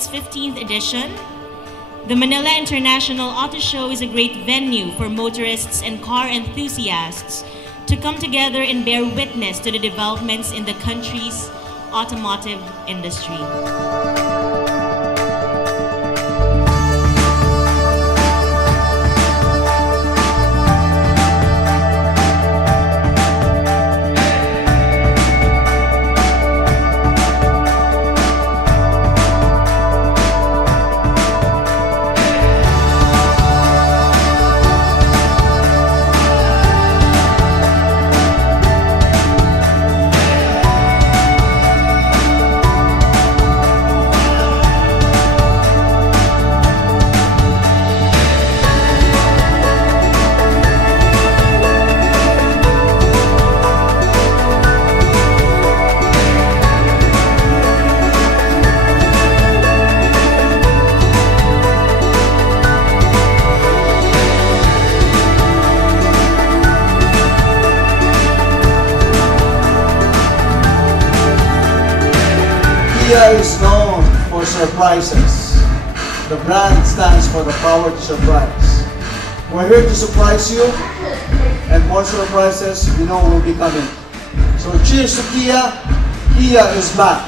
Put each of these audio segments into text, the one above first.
its 15th edition. The Manila International Auto Show is a great venue for motorists and car enthusiasts to come together and bear witness to the developments in the country's automotive industry. Kia is known for surprises. The brand stands for the power to surprise. We're here to surprise you, and more surprises we know will be coming. So cheers to Kia. Kia is back.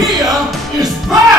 Kia is back!